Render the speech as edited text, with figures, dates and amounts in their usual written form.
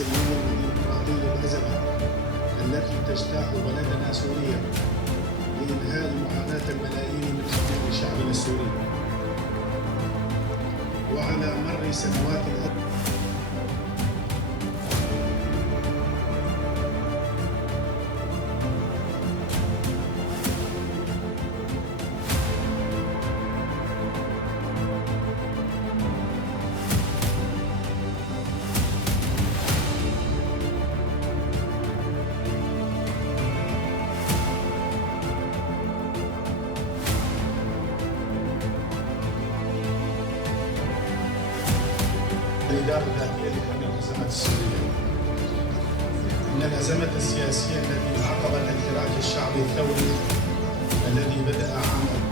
السلمية والديمقراطية الأزلة التي تجتاح بلدنا سوريا لإنهاء معاناة الملايين من أبناء شعبنا السوري. وعلى مر سنوات الإدارة الذاتية لحل الأزمات السورية. إن الأزمة السياسية التي عقب الانحراف الشعبي الثوري الذي بدأ عام